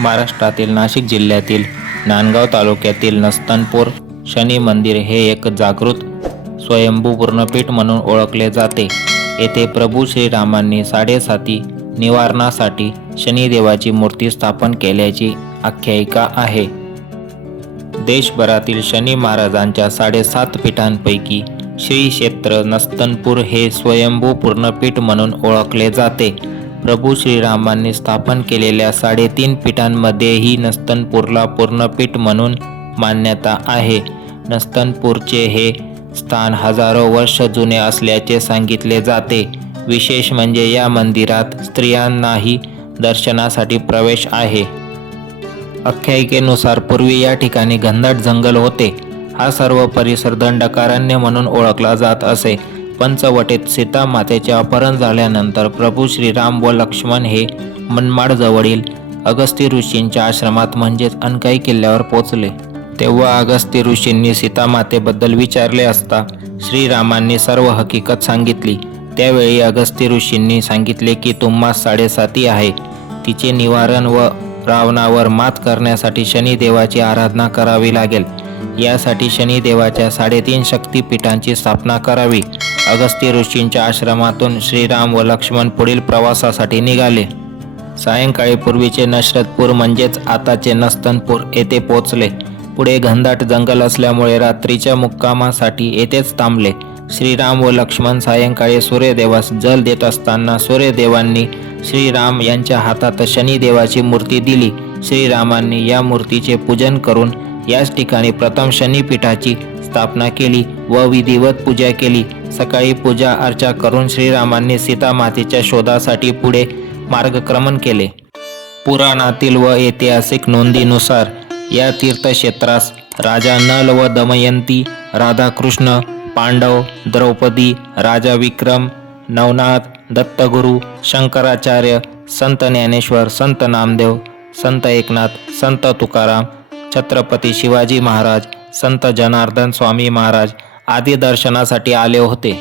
महाराष्ट्रातील नाशिक जिल्ह्यातील नांदगाव तालुक्यातील नस्तनपूर शनी मंदिर हे एक जागृत स्वयंभू पूर्णपीठ म्हणून ओळखले जाते। येथे प्रभू श्रीरामांनी 7.5 निवारणासाठी शनिदेवाची मूर्ती स्थापन केल्याची आख्यायिका आहे। देशभरातील शनी महाराजांच्या 7.5 पीठांपैकी श्री क्षेत्र नस्तनपूर हे स्वयंभू पूर्णपीठ म्हणून ओळखले जाते। प्रभू श्रीरामांनी स्थापन केलेल्या 3.5 पीठांमध्येही नस्तनपूरला पूर्णपीठ म्हणून मान्यता आहे। नस्तनपूरचे हे स्थान हजारो वर्ष जुने असल्याचे सांगितले जाते। विशेष म्हणजे या मंदिरात स्त्रियांनाही दर्शनासाठी प्रवेश आहे। आख्यायिकेनुसार पूर्वी या ठिकाणी घनदाट जंगल होते। हा सर्व परिसर दंडकारण्य म्हणून ओळखला जात असे। पंचवटीत सीता मातेचे अपहरण झाल्यानंतर प्रभू श्रीराम व लक्ष्मण हे मनमाड जवळील अगस्त्य ऋषींच्या आश्रमात म्हणजेच अनकाई किल्ल्यावर पोचले। तेव्हा अगस्त्य ऋषींनी सीता मातेबद्दल विचारले असता श्रीरामांनी सर्व हकीकत सांगितली। त्यावेळी अगस्त्य ऋषींनी सांगितले की तुम्हास 7.5 आहे। तिचे निवारण व रावणावर मात करण्यासाठी शनिदेवाची आराधना करावी लागेल। यासाठी शनिदेवाच्या 3.5 शक्तिपीठांची स्थापना करावी। अगस्त्य ऋषींच्या आश्रमातून श्रीराम व लक्ष्मण पुढील प्रवासासाठी निघाले। सायंकाळी पूर्वीचे नश्रतपूर म्हणजेच आताचे नस्तनपूर येथे पोचले। पुढे घनदाट जंगल असल्यामुळे रात्रीच्या मुक्कामासाठी येथेच थांबले। श्रीराम व लक्ष्मण सायंकाळी सूर्यदेवास जल देत असताना सूर्यदेवांनी श्रीराम यांच्या हातात शनिदेवाची मूर्ती दिली। श्रीरामांनी या मूर्तीचे पूजन करून याच ठिकाणी प्रथम शनिपीठाची स्थापना केली व विधिवत पूजा केली। सकाळी पूजा अर्चा करून श्रीरामांनी सीता मातेच्या शोधासाठी पुढे मार्गक्रमण केले। पुराणातील व ऐतिहासिक नोंदीनुसार या तीर्थक्षेत्रास राजा नल व दमयंती, राधाकृष्ण, पांडव, द्रौपदी, राजा विक्रम, नवनाथ, दत्तगुरु, शंकराचार्य, संत ज्ञानेश्वर, संत नामदेव, संत एकनाथ, संत तुकाराम, छत्रपती शिवाजी महाराज, संत जनार्दन स्वामी महाराज आदी दर्शनासाठी आले होते।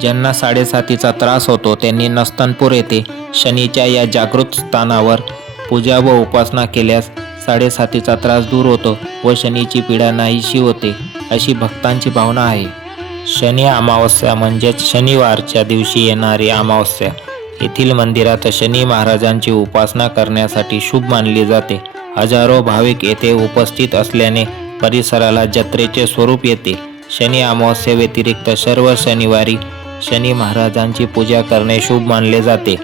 ज्यांना 7.5चा त्रास होतो त्यांनी नस्तनपूर येथे शनीच्या या जागृत स्थानावर पूजा व उपासना केल्यास 7.5चा त्रास दूर होतो व शनीची पीडा नाहीशी होते अशी भक्तांची भावना आहे। शनी अमावस्या म्हणजेच शनिवारच्या दिवशी येणारी अमावस्या येथील मंदिरात शनी महाराजांची उपासना करण्यासाठी शुभ मानली जाते। हजारो भाविक येथे उपस्थित असल्याने परिसराला जत्रेचे स्वरूप येते। शनी अमावस्ये व्यतिरिक्त सर्व शनिवारी शनी महाराजांची पूजा करणे शुभ मानले जाते।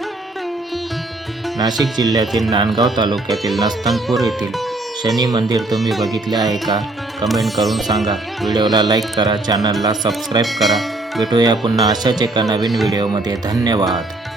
नाशिक जिल्ह्यातील नांदगाव तालुक्यातील नस्तनपूर येथील शनी मंदिर तुम्ही बघितले आहे का? कमेंट करून सांगा। व्हिडिओला लाईक करा, चॅनलला सबस्क्राईब करा। भेटूया पुन्हा अशाच एका नवीन व्हिडिओमध्ये। धन्यवाद।